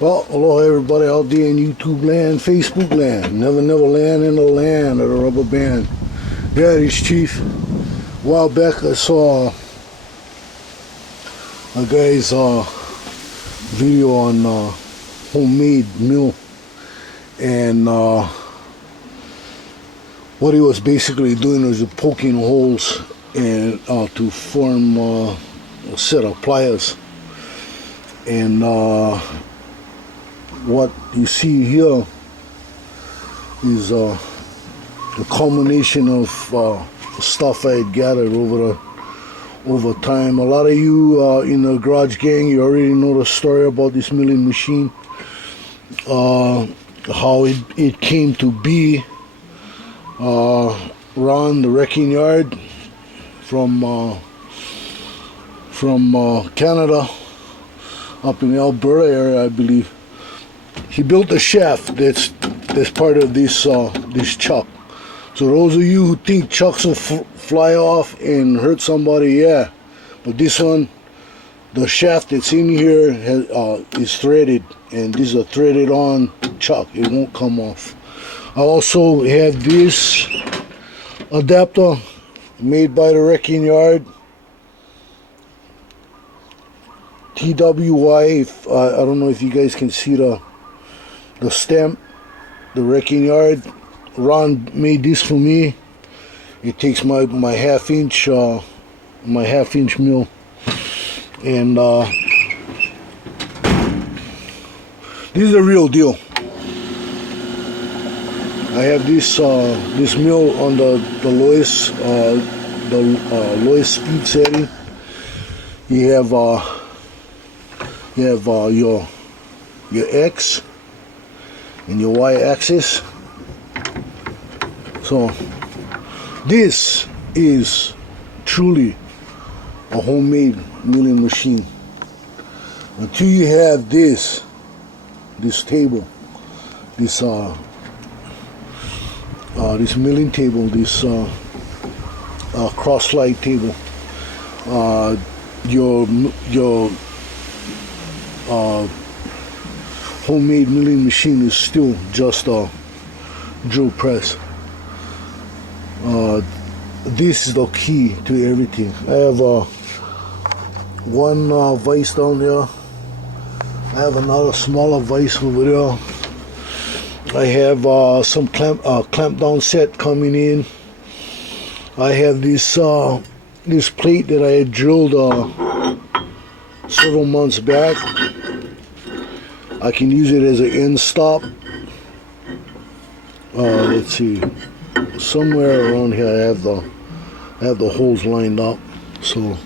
Well, aloha everybody out there in YouTube land, Facebook land, Never Land in the land of the rubber band. Yeah, this Chief. A while back I saw a guy's video on homemade mill, and what he was basically doing was poking holes and to form a set of pliers. And what you see here is the culmination of stuff I had gathered over time. A lot of you in the garage gang, you already know the story about this milling machine, how it came to be. Ron, the wrecking yard from Canada, up in the Alberta area, I believe. He built a shaft that's part of this chuck. So those of you who think chucks will fly off and hurt somebody, yeah. But this one, the shaft that's in here is threaded, and this is a threaded on chuck. It won't come off. I also have this adapter made by the wrecking yard. TWY, I don't know if you guys can see the stamp, the wrecking yard. Ron made this for me. It takes my half inch mill, and this is a real deal. I have this mill on the lowest speed setting. You have your X and your Y axis. So this is truly a homemade milling machine. Until you have this table, this milling table, this cross slide table, your homemade milling machine is still just a drill press. This is the key to everything. I have one vise down there. I have another smaller vise over there. I have some clamp down set coming in. I have this plate that I had drilled several months back. I can use it as an end stop. Let's see, somewhere around here I have the holes lined up. So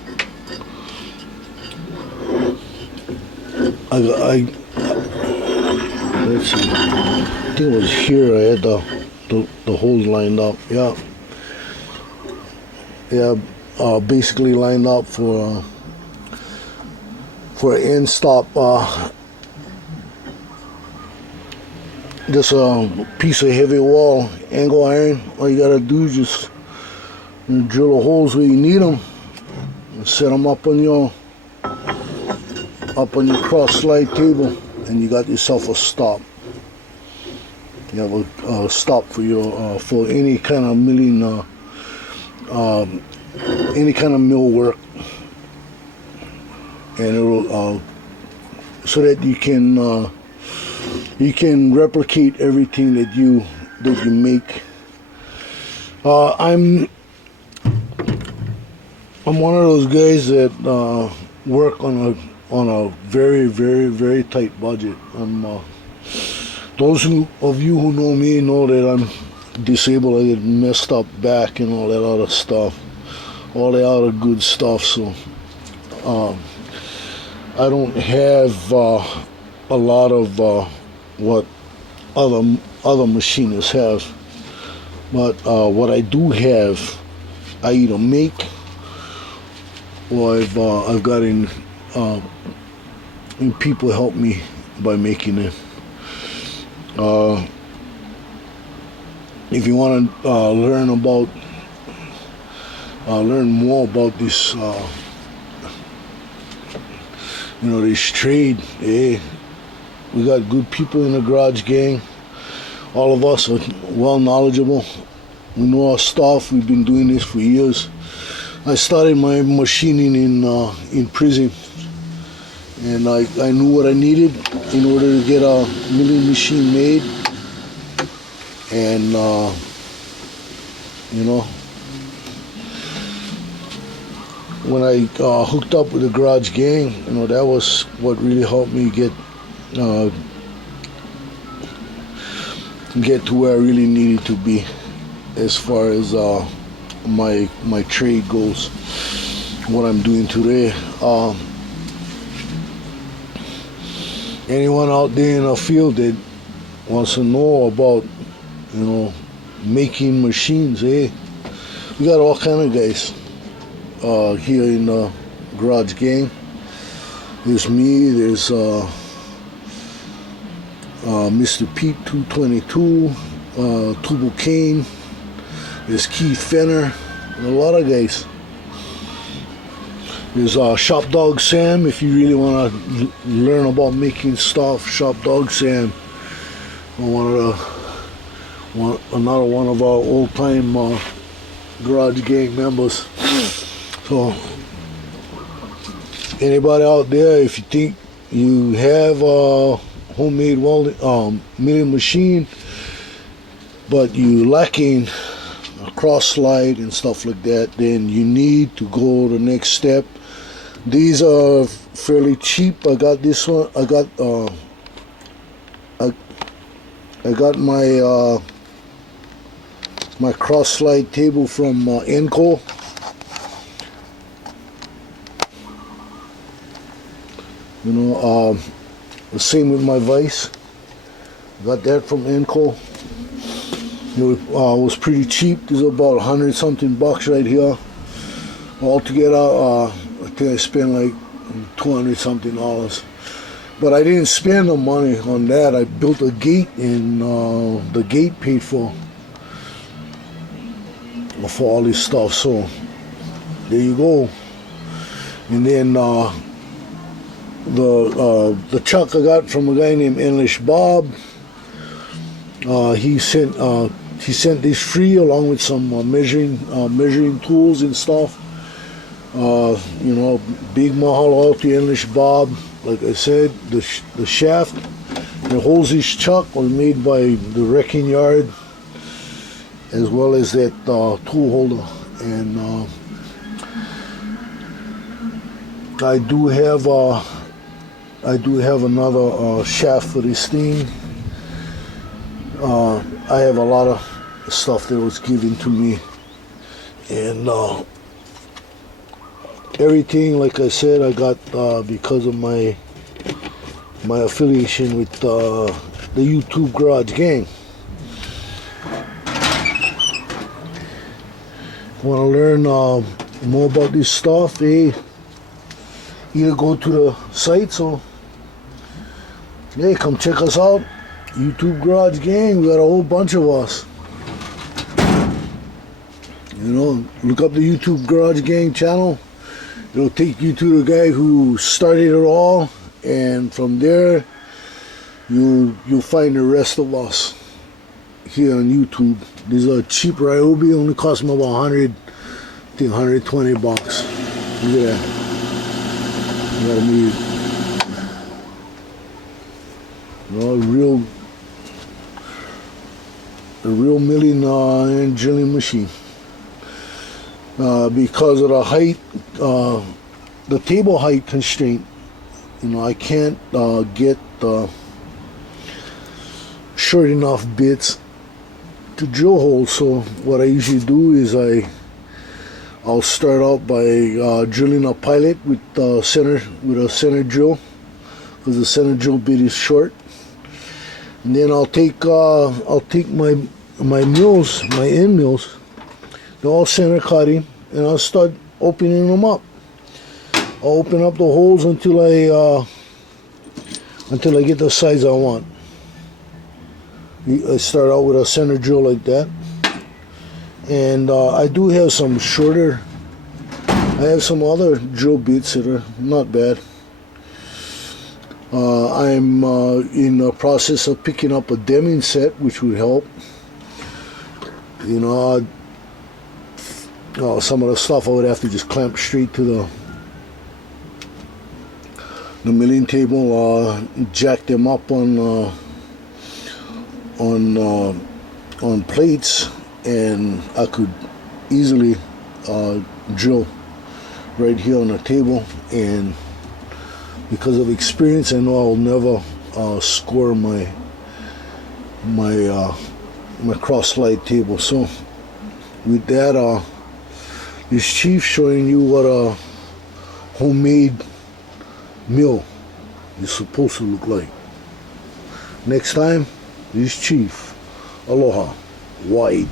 let's see, I think it was here I had the holes lined up. Yeah, basically lined up for an end stop. Just a piece of heavy wall angle iron. All you gotta do is just drill the holes where you need them and set them up on your cross slide table, and you got yourself a stop. You have a stop for your for any kind of milling, any kind of mill work, and it'll so that you can replicate everything that you make. I'm one of those guys that work on a very, very, very tight budget. Those of you who know me know that I'm disabled. I get messed up back and all that other stuff, all that other good stuff. So I don't have a lot of what other machinists have, but what I do have, I either make or I've got in people help me by making it. If you want to learn more about this this trade, We got good people in the garage gang. All of us are well knowledgeable. We know our stuff. We've been doing this for years. I started my machining in prison, and I knew what I needed in order to get a milling machine made. And you know, when I hooked up with the garage gang, you know, that was what really helped me get to where I really needed to be as far as my trade goes, what I'm doing today. Anyone out there in the field that wants to know about, you know, making machines, we got all kind of guys here in the garage gang. There's me, there's Mr. Pete 222, Tubo Kane, there's Keith Fenner, and a lot of guys. There's Shop Dog Sam, if you really want to learn about making stuff. Shop Dog Sam, another one of our old-time garage gang members. So anybody out there, if you think you have a homemade milling machine, but you lacking a cross slide and stuff like that, then you need to go the next step. These are fairly cheap. I got this one. I got my cross slide table from Enco. You know, the same with my vise. Got that from Enco. It was pretty cheap. This is about 100 something bucks right here. Altogether, I think I spent like $200 something. But I didn't spend the money on that. I built a gate, and the gate paid for all this stuff. So there you go. And then the chuck I got from a guy named English Bob. He sent this free along with some measuring tools and stuff. You know, big mahalo out to English Bob. Like I said, the shaft that holds this chuck was made by the wrecking yard, as well as that tool holder. And I do have another shaft for this thing. I have a lot of stuff that was given to me, and everything, like I said, I got because of my affiliation with the YouTube Garage Gang. Want to learn more about this stuff? Either go to the sites or come check us out. YouTube Garage Gang, we got a whole bunch of us. You know, look up the YouTube Garage Gang channel. It'll take you to the guy who started it all, and from there you'll find the rest of us here on YouTube. These are cheap Ryobi, only cost me about 120 bucks. Look at that. You gotta meet, you know, a real milling and drilling machine. Because of the height, the table height constraint, you know, I can't get short enough bits to drill holes. So what I usually do is I'll start out by drilling a pilot with a center drill, because the center drill bit is short. And then I'll take my mills, my end mills, they're all center cutting, and I'll start opening them up. I'll open up the holes until I get the size I want. I start out with a center drill like that, and I do have some shorter. I have some other drill bits that are not bad. I'm in the process of picking up a Deming set, which would help. You know, some of the stuff I would have to just clamp straight to the milling table, jack them up on plates, and I could easily drill right here on the table. And because of experience, I know I'll never score my cross slide table. So with that, this Chief showing you what a homemade mill is supposed to look like. Next time, this Chief. Aloha. Wide.